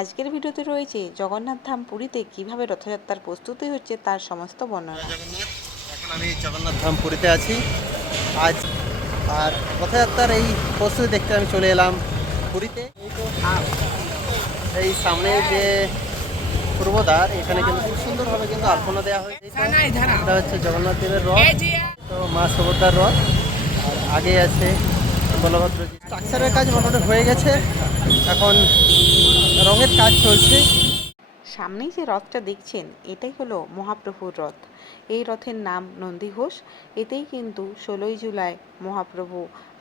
আজকের ভিডিওতে রয়েছে জগন্নাথ ধাম পুরীতে কিভাবে রথযাত্রার প্রস্তুতি হচ্ছে তার সমস্ত বর্ণনা। জগন্নাথ, এখন আমি জগন্নাথ ধাম পুরীতে আছি আজ। আর রথযাত্রার এই প্রস্তুতি দেখতে আমি চলে এলাম পুরীতে। এই সামনে যে পূর্বদ্বার, এখানে কিন্তু খুব সুন্দরভাবে কিন্তু আলপনা দেওয়া হয়েছে। এটা হচ্ছে জগন্নাথ দেবের রথ, তো মা সুভদ্রার রথ। আর আগে আছে বলভদ্রজি। স্ট্রাকচারের কাজ মোটামুটি হয়ে গেছে, এখন রঙের কাজ চলছে। সামনেই যে রথটা দেখছেন এটাই হলো মহাপ্রভুর রথ। এই রথের নাম নন্দীঘোষ। এতেই কিন্তু 16ই জুলাই মহাপ্রভু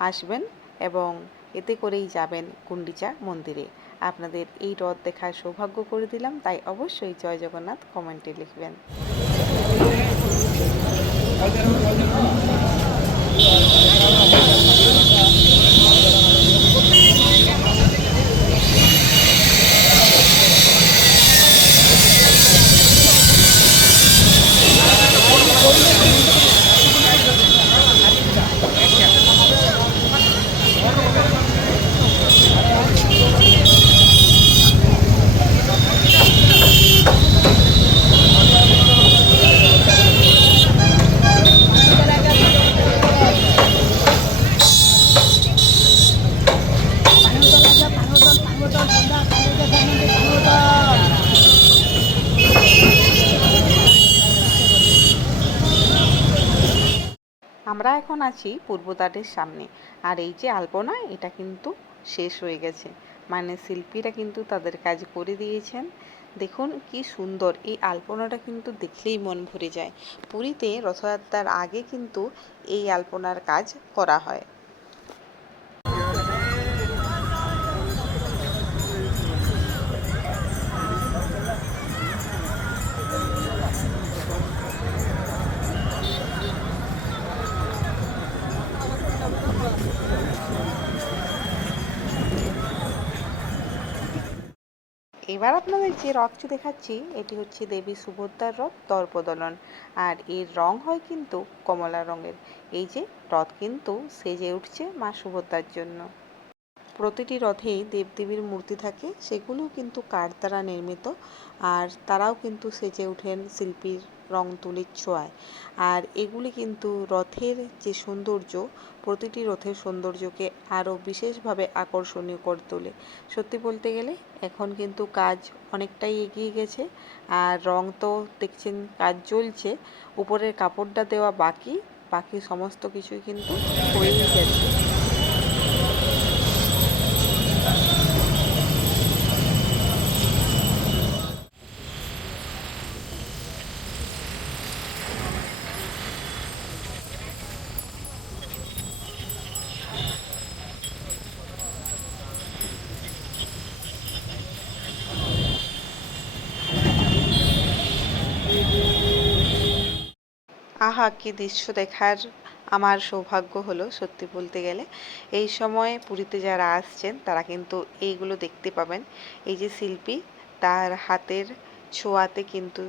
আসবেন এবং এতে করেই যাবেন গুন্ডিচা মন্দিরে। আপনাদের এই রথ দেখার সৌভাগ্য করে দিলাম, তাই অবশ্যই জয় জগন্নাথ কমেন্টে লিখবেন। আমরা এখন আছি পূর্বদ্বারের সামনে। আর এই যে আলপনা, এটা কিন্তু শেষ হয়ে গেছে, মানে শিল্পীরা কিন্তু তাদের কাজ করে দিয়েছেন। দেখুন কি সুন্দর এই আলপনাটা, কিন্তু দেখলেই মন ভরে যায়। পুরীতে রথযাত্রার আগে কিন্তু এই আলপনার কাজ করা হয়। এবার আপনাদের যে রথটি দেখাচ্ছি এটি হচ্ছে দেবী সুভদ্রার রথ দর্পদলন। আর এর রং হয় কিন্তু কমলা রঙের। এই যে রথ কিন্তু সেজে উঠছে মা সুভদ্রার জন্য। প্রতিটি রথেই দেবদেবীর মূর্তি থাকে, সেগুলো কিন্তু কাঠ দ্বারা নির্মিত। আর তারাও কিন্তু সেজে ওঠেন শিল্পীর রং তুলির ছোঁয়ায়। আর এগুলি কিন্তু রথের যে সৌন্দর্য, প্রতিটি রথের সৌন্দর্যকে আরও বিশেষভাবে আকর্ষণীয় করে তোলে। সত্যি বলতে গেলে এখন কিন্তু কাজ অনেকটাই এগিয়ে গেছে। আর রং তো দেখছেন কাজ চলছে, উপরের কাপড়টা দেওয়া বাকি, বাকি সমস্ত কিছুই কিন্তু হয়েই গেছে। আহা, কি দৃশ্য দেখার আমার সৌভাগ্য হলো সত্যি বলতে গেলে। এই সময় পুরীতে যারা আসছেন তারা কিন্তু এইগুলো দেখতে পাবেন। এই যে শিল্পী, তার হাতের ছোঁয়াতে কিন্তু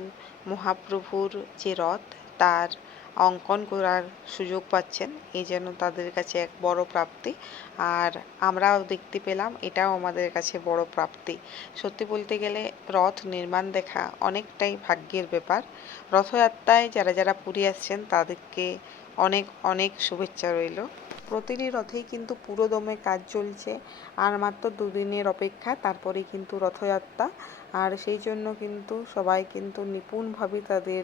মহাপ্রভুর যে রথ তার অঙ্কন করার সুযোগ পাচ্ছেন। এই যেন তাদের কাছে এক বড় প্রাপ্তি। আর আমরাও দেখতে পেলাম, এটাও আমাদের কাছে বড় প্রাপ্তি। সত্যি বলতে গেলে রথ নির্মাণ দেখা অনেকটাই ভাগ্যের ব্যাপার। রথযাত্রায় যারা যারা পুরী আসছেন তাদেরকে অনেক অনেক শুভেচ্ছা রইল। প্রতিটি রথেই কিন্তু পুরোদমে কাজ চলছে। আর মাত্র দুদিনের অপেক্ষা, তারপরেই কিন্তু রথযাত্রা। আর সেই জন্য কিন্তু সবাই কিন্তু নিপুণভাবে তাদের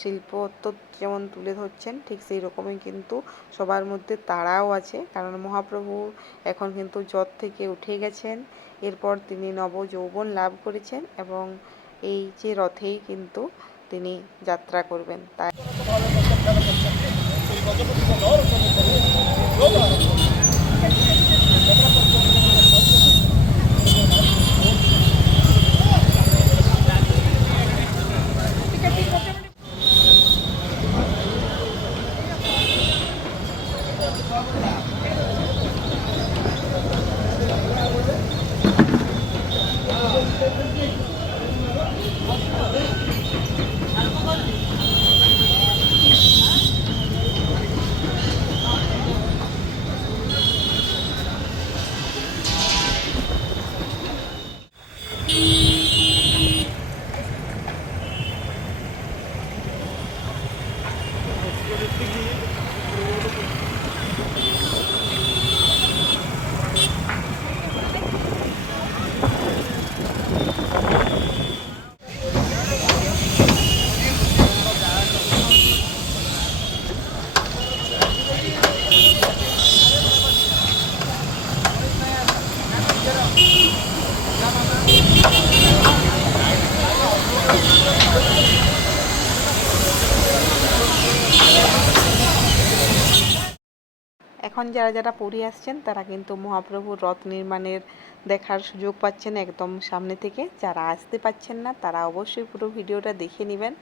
শিল্পত্ব যেমন তুলে ধরছেন, ঠিক সেই রকমই কিন্তু সবার মধ্যে তাড়াও আছে। কারণ মহাপ্রভু এখন কিন্তু জট থেকে উঠে গেছেন। এরপর তিনি নবযৌবন লাভ করেছেন এবং এই যে রথেই কিন্তু তিনি যাত্রা করবেন। তাই এখন যারা যারা পুরী আসছেন তারা কিন্তু মহাপ্রভুর রথ নির্মাণের দেখার সুযোগ পাচ্ছেন একদম সামনে থেকে। যারা আসতে পারছেন না তারা অবশ্যই পুরো ভিডিওটা দেখে নেবেন,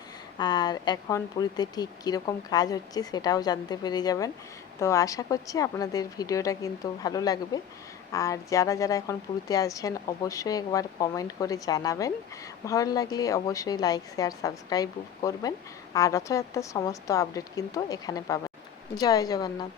আর এখন পুরীতে ঠিক কীরকম কাজ হচ্ছে সেটাও জানতে পেরে যাবেন। তো আশা করছি আপনাদের ভিডিওটা কিন্তু ভালো লাগবে। আর যারা যারা এখন পুরীতে আছেন অবশ্যই একবার কমেন্ট করে জানাবেন। ভালো লাগলে অবশ্যই লাইক, শেয়ার, সাবস্ক্রাইব করবেন। আর রথযাত্রার সমস্ত আপডেট কিন্তু এখানে পাবেন। জয় জগন্নাথ।